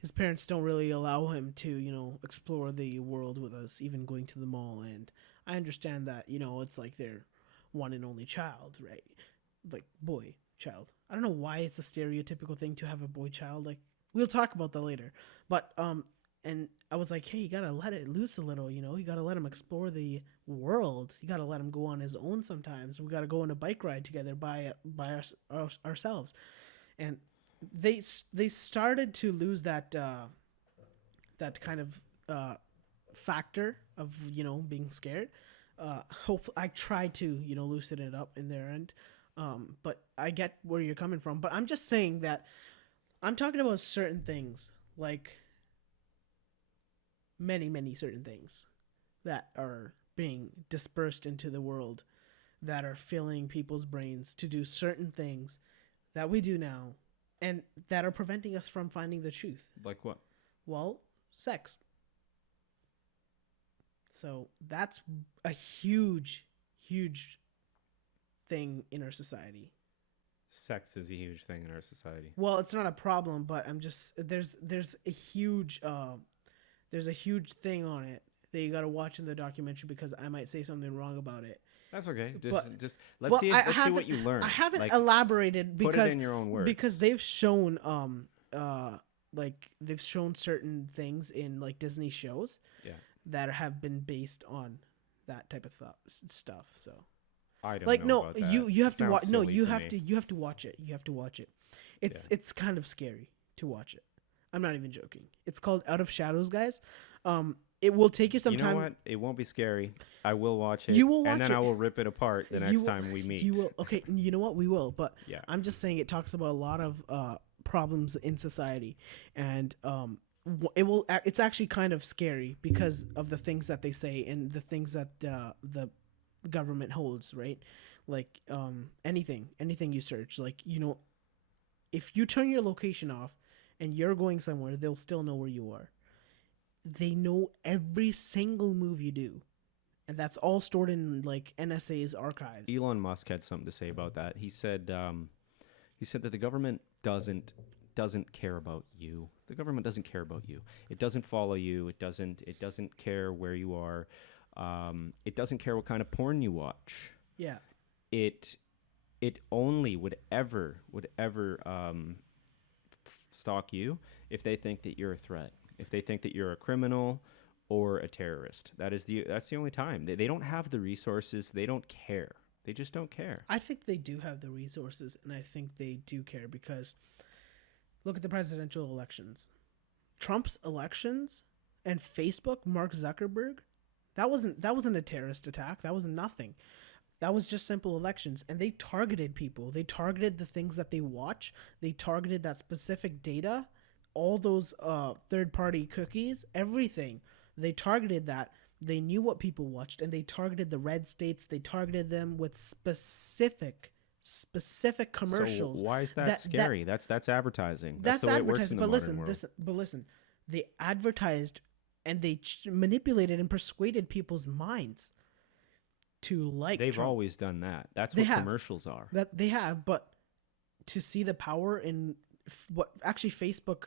his parents don't really allow him to, explore the world with us, even going to the mall. And I understand that, it's like their one and only child, right? Like boy child. I don't know why it's a stereotypical thing to have a boy child. Like, we'll talk about that later. But and I was like, hey, you gotta let it loose a little, you gotta let him explore the world. You gotta let him go on his own sometimes. We gotta go on a bike ride together by ourselves. And they started to lose that kind of factor of being scared. Hopefully, I try to loosen it up in their end. But I get where you're coming from. But I'm just saying that I'm talking about certain things like many certain things that are being dispersed into the world that are filling people's brains to do certain things that we do now and that are preventing us from finding the truth. Like what? Well, sex. So that's a huge thing in our society. Sex is a huge thing in our society. Well, it's not a problem, but I'm just there's a huge thing on it that you got to watch in the documentary because I might say something wrong about it. That's okay. Just Well, let's see what you learn. I haven't Like, elaborated because put it in your own words. because they've shown they've shown certain things in like Disney shows Yeah. that have been based on that type of stuff. So I don't like know no, about that. you have It to watch. sounds No, silly you to have me. to you have to watch it. You have to watch it. It's kind of scary to watch it. I'm not even joking. It's called Out of Shadows, guys. It will take you some You know time. what? It won't be scary. I will watch it. You will watch and then it. I will rip it apart the You next will- time we meet. You will. Okay, you know what? We will. But Yeah. I'm just saying it talks about a lot of problems in society, and it will. It's actually kind of scary because of the things that they say and the things that the government holds. Right, like anything you search, like if you turn your location off and you're going somewhere, they'll still know where you are. They know every single move you do. And that's all stored in like NSA's archives. Elon Musk had something to say about that. He said that the government doesn't care about you. The government doesn't care about you. It doesn't follow you. It doesn't care where you are. It doesn't care what kind of porn you watch. Yeah. It only would ever stalk you if they think that you're a threat. If they think that you're a criminal or a terrorist. That's the only time. They don't have the resources. They don't care. They just don't care. I think they do have the resources, and I think they do care because look at the presidential elections. Trump's elections and Facebook, Mark Zuckerberg, that wasn't a terrorist attack. That was nothing. That was just simple elections, and they targeted people. They targeted the things that they watch. They targeted that specific data, all those third-party cookies, everything. They targeted that. They knew what people watched, and they targeted the red states. They targeted them with specific commercials. So why is that scary? That's advertising. That's the way it works advertising. in the But modern world. listen, they advertised and they manipulated and persuaded people's minds to like They've Trump. always done that. That's They what have. commercials are. That they have, but to see the power in what actually Facebook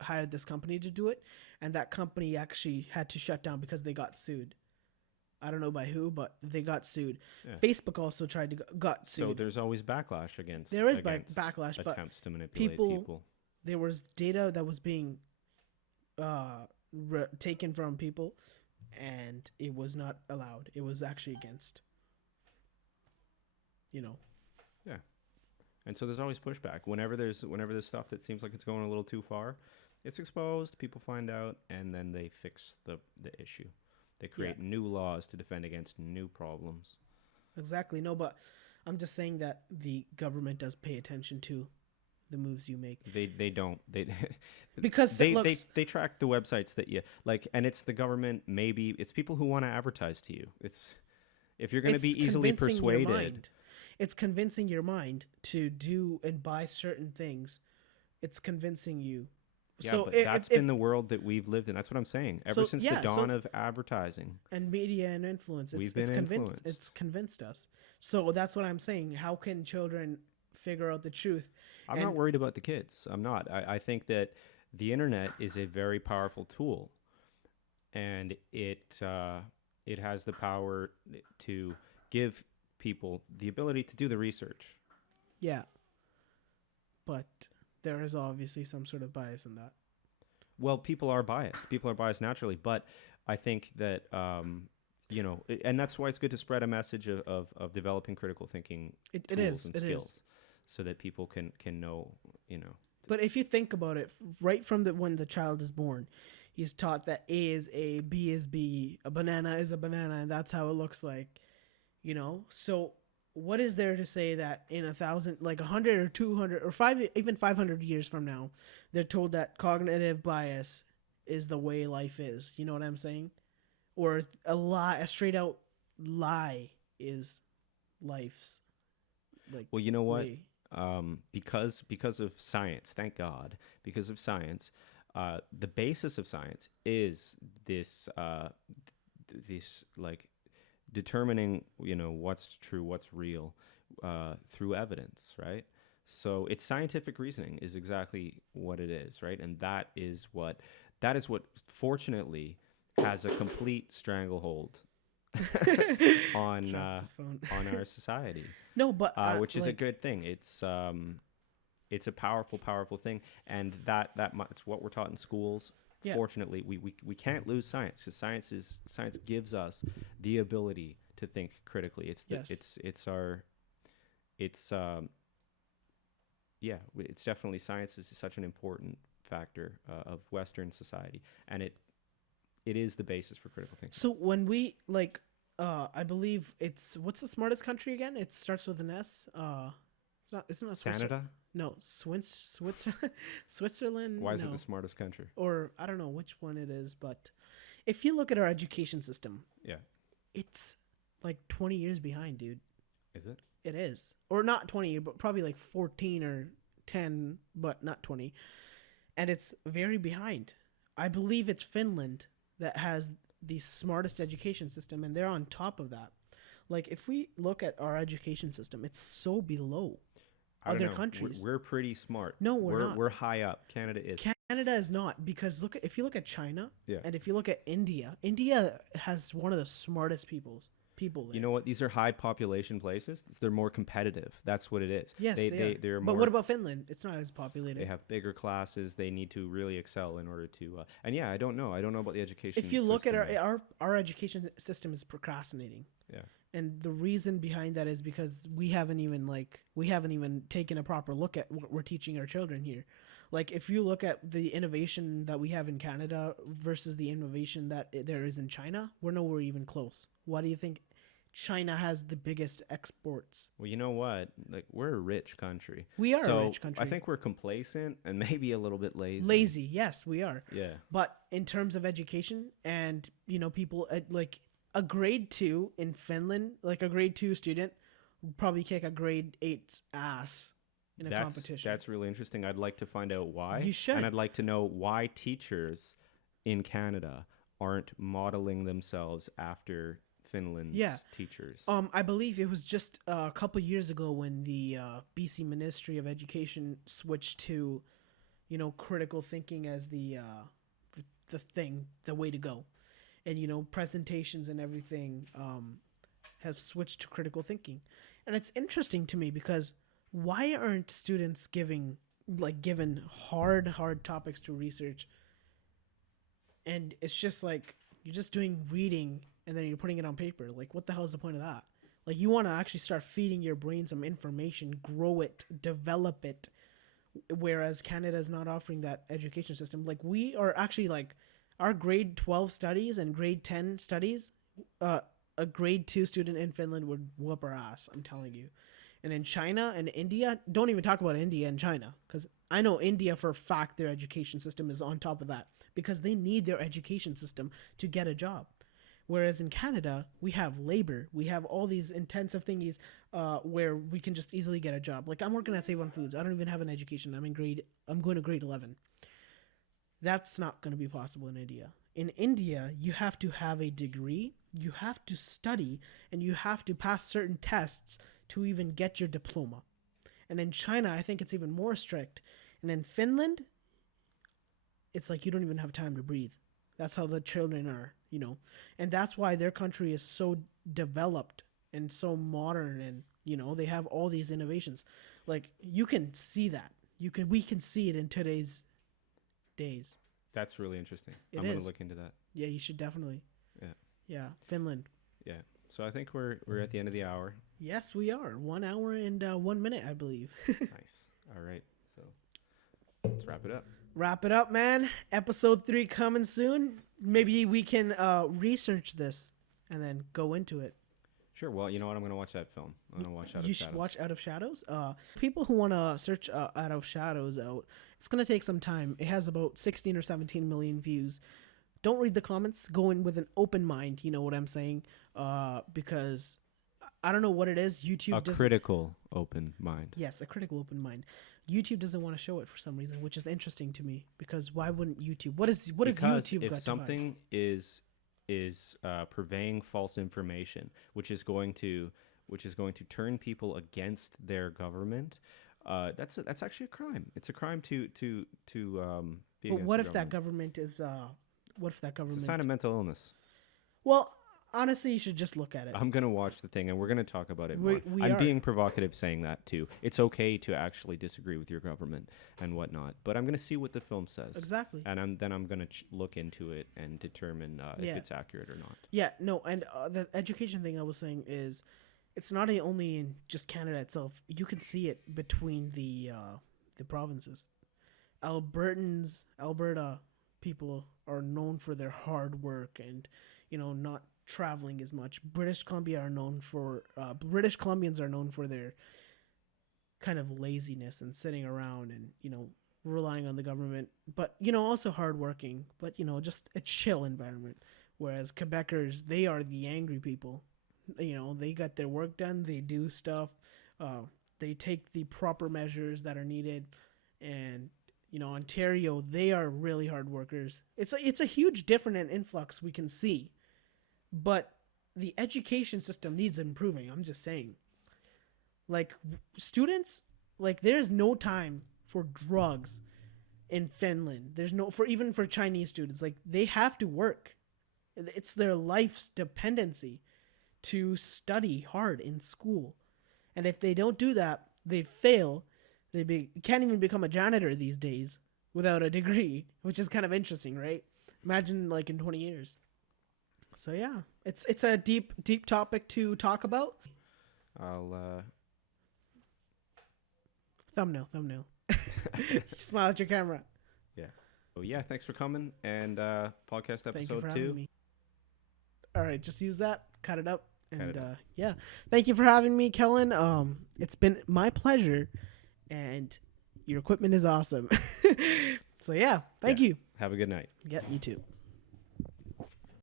hired this company to do it, and that company actually had to shut down because they got sued. I don't know by who, but they got sued. Yeah. Facebook also tried to got sued. So there's always backlash against. There is against backlash, but attempts to manipulate people. There was data that was being taken from people, and it was not allowed. It was actually against. Yeah. And so there's always pushback. Whenever there's stuff that seems like it's going a little too far, it's exposed, people find out, and then they fix the issue. They create new laws to defend against new problems. Exactly. No, but I'm just saying that the government does pay attention to the moves you make. They don't. Because they track the websites that you like, and it's the government. Maybe it's people who want to advertise to you. It's if you're going to be easily persuaded. It's convincing your mind to do and buy certain things. It's convincing you. Yeah, so but that's been the world that we've lived in. That's what I'm saying. Ever since the dawn of advertising and media and influence, we've been influenced. It's convinced us. So that's what I'm saying. How can children figure out the truth? I'm not worried about the kids. I'm not. I think that the internet is a very powerful tool, and it has the power to give people the ability to do the research. Yeah. But there is obviously some sort of bias in that. Well, people are biased. People are biased naturally, but I think that and that's why it's good to spread a message of developing critical thinking tools and skills, so that people can know. But if you think about it, right from when the child is born, he's taught that A is A, B is B, a banana is a banana, and that's how it looks like. So what is there to say that in 1,000, like 100 or 200 or 500 years from now, they're told that cognitive bias is the way life is. You know what I'm saying? Or a straight out lie is life's like. Well, you know what? way. Because of science, thank God, because of science, the basis of science is this like determining, what's true, what's real, through evidence, right? So it's scientific reasoning is exactly what it is, right? And that is what fortunately has a complete stranglehold on Dropped his phone. on our society, No, but which is a like, good thing. It's a powerful thing, and it's what we're taught in schools. Yeah. Fortunately, we can't lose science, because science gives us the ability to think critically. It's definitely, science is such an important factor of Western society, and it is the basis for critical thinking. So when we like, I believe what's the smartest country again? It starts with an S. It's not. It's not Switzerland. Canada? No, Switzerland. Switzerland. Why is no. it the smartest country? Or I don't know which one it is, but if you look at our education system, Yeah. it's like 20 years behind, dude. Is it? It is, or not 20, but probably like 14 or 10, but not 20, and it's very behind. I believe it's Finland that has the smartest education system, and they're on top of that. Like, if we look at our education system, it's so below I don't other know. countries. We're pretty smart. No, we're not. We're high up. Canada is. Canada is not, because if you look at China, Yeah. and if you look at India has one of the smartest people there. You know what? These are high population places. They're more competitive. That's what it is. Yes, they're but more. what about Finland? It's not as populated. They have bigger classes. They need to really excel in order to. And yeah, I don't know about the education. If you look at system. our education system is procrastinating. Yeah. And the reason behind that is because we haven't even taken a proper look at what we're teaching our children here. Like, if you look at the innovation that we have in Canada versus the innovation that there is in China, we're nowhere even close. Why do you think China has the biggest exports? Well, you know what? Like, we're a rich country. We are So a rich country. I think we're complacent and maybe a little bit lazy. Lazy, yes, we are. Yeah. But in terms of education, and people like a grade 2 in Finland, like a grade 2 student would probably kick a grade 8's ass in a competition. That's really interesting. I'd like to find out why. You should. And I'd like to know why teachers in Canada aren't modeling themselves after Finland's teachers. I believe it was just a couple years ago when the BC Ministry of Education switched to, critical thinking as the way to go, and presentations and everything have switched to critical thinking, and it's interesting to me because why aren't students given hard topics to research, and it's just like you're just doing reading and then you're putting it on paper. Like, what the hell is the point of that? Like, you want to actually start feeding your brain some information, grow it, develop it, whereas Canada is not offering that education system. Like, we are actually, like, our grade 12 studies and grade 10 studies, a grade 2 student in Finland would whoop our ass, I'm telling you. And in China and India, don't even talk about India and China, because I know India for a fact their education system is on top of that, because they need their education system to get a job. Whereas in Canada, we have labor. We have all these intensive thingies where we can just easily get a job. Like, I'm working at Save on Foods. I don't even have an education. I'm going to grade 11. That's not going to be possible in India. In India, you have to have a degree, you have to study, and you have to pass certain tests to even get your diploma. And in China, I think it's even more strict. And in Finland, it's like you don't even have time to breathe. That's how the children are, and that's why their country is so developed and so modern, and they have all these innovations. Like, you can see that. We can see it in today's days. That's really interesting. It I'm going is. to look into that. Yeah, you should definitely. Yeah. Yeah, Finland. Yeah. So I think we're at the end of the hour. Yes, we are. 1 hour and 1 minute, I believe. Nice. All right. So let's wrap it up. Wrap it up, man. Episode 3 coming soon. Maybe we can research this and then go into it. Sure. Well, you know what? I'm gonna watch that film. I'm gonna watch Out You of should Shadows. watch Out of Shadows. People who want to search Out of Shadows out, it's gonna take some time. It has about 16 or 17 million views. Don't read the comments. Go in with an open mind. You know what I'm saying? Because I don't know what it is. YouTube A doesn't. critical open mind. Yes, a critical open mind. YouTube doesn't want to show it for some reason, which is interesting to me. Because why wouldn't YouTube? What is Because YouTube if got something is purveying false information, which is going to turn people against their government, that's actually a crime. It's a crime to be But against what your if that government. government is? What if that It's government? a sign of mental illness. Well, honestly, you should just look at it. I'm gonna watch the thing, and we're gonna talk about it more. We I'm are. being provocative saying that too. It's okay to actually disagree with your government and whatnot, but I'm gonna see what the film says. Exactly. And I'm gonna look into it and determine Yeah. if it's accurate or not. Yeah, no, and the education thing I was saying is, it's not only in just Canada itself. You can see it between the provinces. Alberta people are known for their hard work and, not traveling as much. British Columbians are known for their kind of laziness and sitting around and, relying on the government, but, also hardworking, but, just a chill environment. Whereas Quebecers, they are the angry people. They got their work done. They do stuff. They take the proper measures that are needed. And, Ontario, they are really hard workers. It's a huge difference and influx we can see. But the education system needs improving. I'm just saying. Like, students, there's no time for drugs in Finland. There's no, even for Chinese students. They have to work. It's their life's dependency to study hard in school. And if they don't do that, they fail. Can't even become a janitor these days without a degree, which is kind of interesting, right? Imagine in 20 years. So yeah, it's a deep topic to talk about. I'll Thumbnail. Smile at your camera. yeah. Oh yeah, thanks for coming, and podcast Thank you episode for 2. having me. All right, just use that, cut it up, and Cut it up. yeah. Thank you for having me, Kellan. It's been my pleasure, and your equipment is awesome. So yeah, thank you. Have a good night. Yeah, you too.